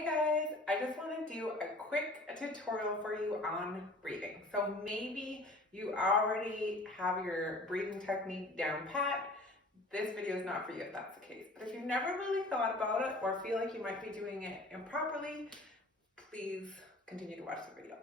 Hey guys, I just want to do a quick tutorial for you on breathing. So maybe you already have your breathing technique down pat. This video is not for you if that's the case. But if you've never really thought about it or feel like you might be doing it improperly, please continue to watch the video.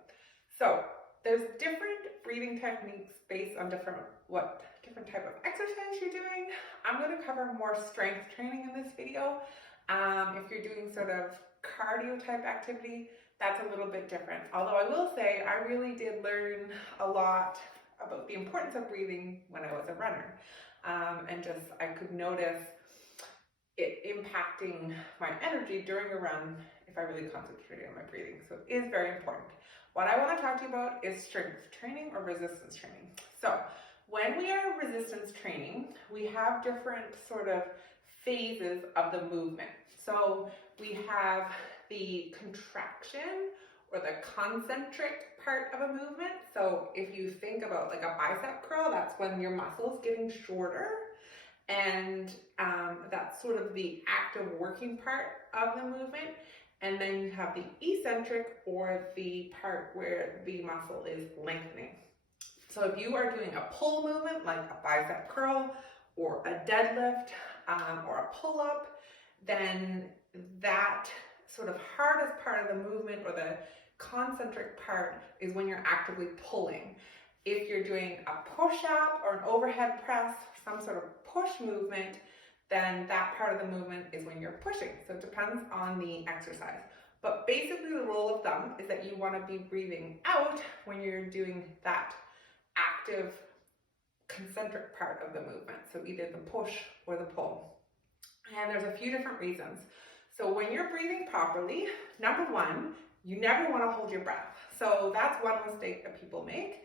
So there's different breathing techniques based on different type of exercise you're doing. I'm going to cover more strength training in this video. If you're doing sort of cardio type activity, that's a little bit different. Although I will say I really did learn a lot about the importance of breathing when I was a runner. And just I could notice it impacting my energy during a run if I really concentrated on my breathing. So it is very important. What I want to talk to you about is strength training or resistance training. So when we are resistance training, we have different sort of phases of the movement. So we have the contraction or the concentric part of a movement. So if you think about like a bicep curl, that's when your muscle's getting shorter. And that's sort of the active working part of the movement. And then you have the eccentric, or the part where the muscle is lengthening. So if you are doing a pull movement like a bicep curl or a deadlift or a pull-up, then that sort of hardest part of the movement, or the concentric part, is when you're actively pulling. If you're doing a push-up or an overhead press, some sort of push movement, then that part of the movement is when you're pushing. So it depends on the exercise. But basically the rule of thumb is that you want to be breathing out when you're doing that active concentric part of the movement. So either the push or the pull. And there's a few different reasons. So when you're breathing properly, number one, you never want to hold your breath. So that's one mistake that people make.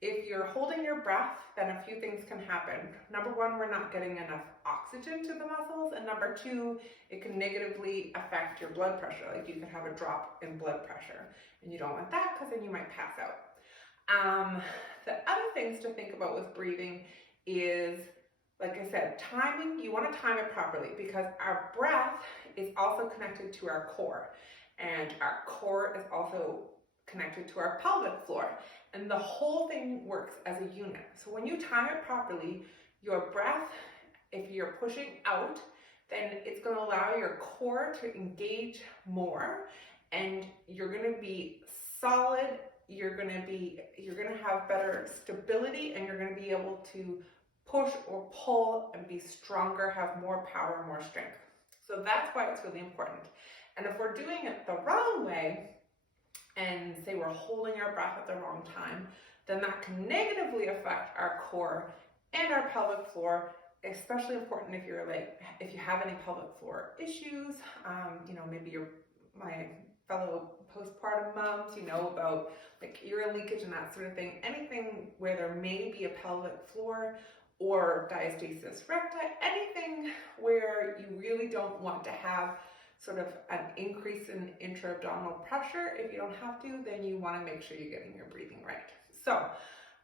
If you're holding your breath, then a few things can happen. Number one, we're not getting enough oxygen to the muscles. And number two, it can negatively affect your blood pressure. Like you could have a drop in blood pressure. And you don't want that, because then you might pass out. The other things to think about with breathing is, like I said, timing. You want to time it properly, because our breath is also connected to our core. And our core is also connected to our pelvic floor. And the whole thing works as a unit. So when you time it properly, your breath, if you're pushing out, then it's going to allow your core to engage more, and you're going to be solid. You're going to have better stability, and you're going to be able to push or pull and be stronger, have more power, more strength. So that's why it's really important. And if we're doing it the wrong way, and say we're holding our breath at the wrong time, then that can negatively affect our core and our pelvic floor. Especially important if you have any pelvic floor issues. Maybe my fellow postpartum moms, about like urine leakage and that sort of thing. Anything where there may be a pelvic floor or diastasis recti, anything where you really don't want to have sort of an increase in intra-abdominal pressure. If you don't have to, then you want to make sure you're getting your breathing right. So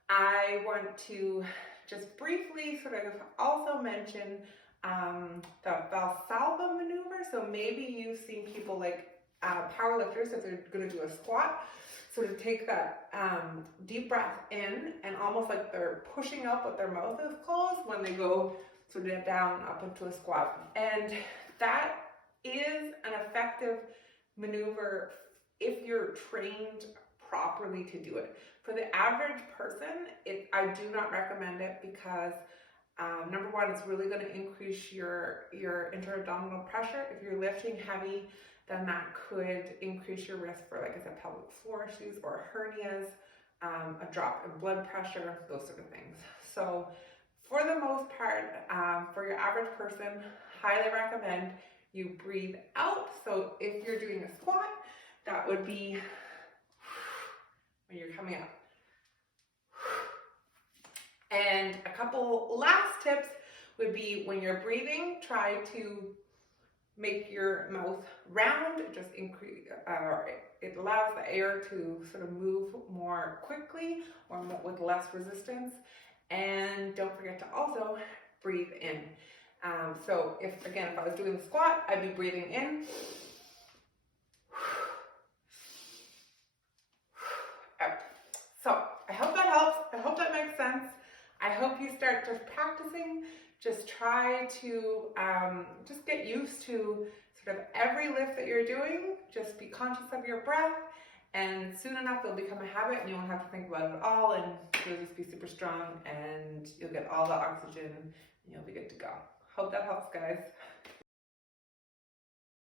I want to just briefly sort of also mention the Valsalva maneuver. So maybe you've seen people like powerlifters, if they're going to do a squat, sort of take that deep breath in, and almost like they're pushing up with their mouth is closed when they go sort of down up into a squat. And that is an effective maneuver if you're trained properly to do it. For the average person, I do not recommend it, because number one, it's really going to increase your intra-abdominal pressure. If you're lifting heavy, then that could increase your risk for, like I said, pelvic floor issues or hernias, a drop in blood pressure, those sort of things. So for the most part, for your average person, highly recommend you breathe out. So if you're doing a squat, that would be when you're coming up. And a couple last tips would be, when you're breathing, try to make your mouth round. Just increase, it allows the air to sort of move more quickly or with less resistance. And don't forget to also breathe in. So if I was doing the squat, I'd be breathing in start just practicing, just try to just get used to sort of every lift that you're doing. Just be conscious of your breath, and soon enough it'll become a habit and you won't have to think about it at all, and you'll just be super strong and you'll get all the oxygen and you'll be good to go. Hope that helps, guys.